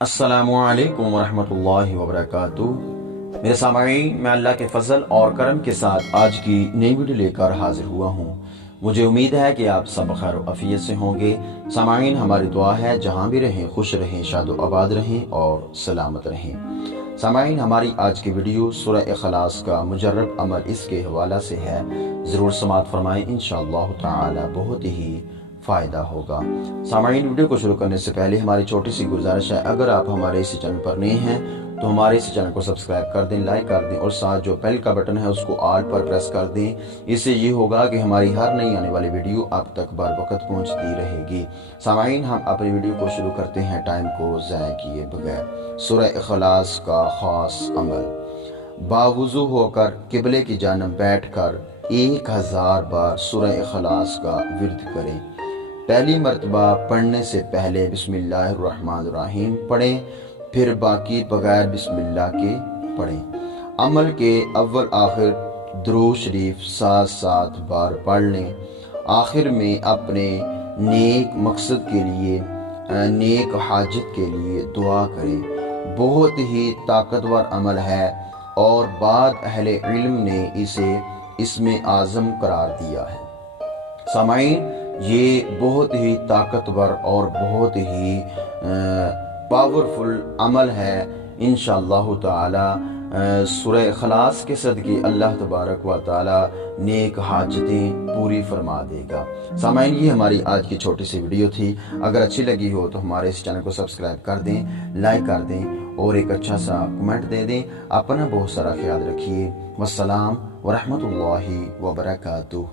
السلام علیکم ورحمۃ اللہ وبرکاتہ۔ میرے سامعین، میں اللہ کے فضل اور کرم کے ساتھ آج کی نئی ویڈیو لے کر حاضر ہوا ہوں۔ مجھے امید ہے کہ آپ سب خیر و عافیت سے ہوں گے۔ سامعین، ہماری دعا ہے جہاں بھی رہیں خوش رہیں، شاد و آباد رہیں اور سلامت رہیں۔ سامعین، ہماری آج کی ویڈیو سورہ اخلاص کا مجرب عمل اس کے حوالہ سے ہے، ضرور سماعت فرمائیں، انشاءاللہ تعالی بہت ہی فائدہ ہوگا۔ سامعین، ویڈیو کو شروع کرنے سے پہلے ہماری چھوٹی سی گزارش ہے، اگر آپ ہمارے اس چینل پر نئے ہیں تو ہمارے اس چینل کو سبسکرائب کر دیں، لائک کر دیں اور ساتھ جو بیل کا بٹن ہے اس کو آل پر پریس کر دیں۔ اس سے یہ ہوگا کہ ہماری ہر نئی آنے والی ویڈیو آپ تک بر وقت پہنچتی رہے گی۔ سامعین، ہم اپنی ویڈیو کو شروع کرتے ہیں ٹائم کو ضائع کیے بغیر۔ سورہ اخلاص کا خاص عمل۔ باوضو ہو کر قبلے کی جانب بیٹھ کر 1000 بار سورہ اخلاص کا ورد کریں۔ پہلی مرتبہ پڑھنے سے پہلے بسم اللہ الرحمن الرحیم پڑھیں، پھر باقی بغیر بسم اللہ کے پڑھیں۔ عمل کے اول آخر درود شریف 7 بار پڑھ لیں۔ آخر میں اپنے نیک مقصد کے لیے، نیک حاجت کے لیے دعا کریں۔ بہت ہی طاقتور عمل ہے اور بعض اہل علم نے اسے اسم اعظم قرار دیا ہے۔ سامعین، یہ بہت ہی طاقتور اور بہت ہی پاورفل عمل ہے۔ انشاءاللہ تعالی سورہ اخلاص کے صدقے اللہ تبارک و تعالی نیک حاجتیں پوری فرما دے گا۔ سامعین، یہ ہماری آج کی چھوٹی سی ویڈیو تھی۔ اگر اچھی لگی ہو تو ہمارے اس چینل کو سبسکرائب کر دیں، لائک کر دیں اور ایک اچھا سا کمنٹ دے دیں۔ اپنا بہت سارا خیال رکھیے۔ والسلام ورحمۃ اللہ وبرکاتہ۔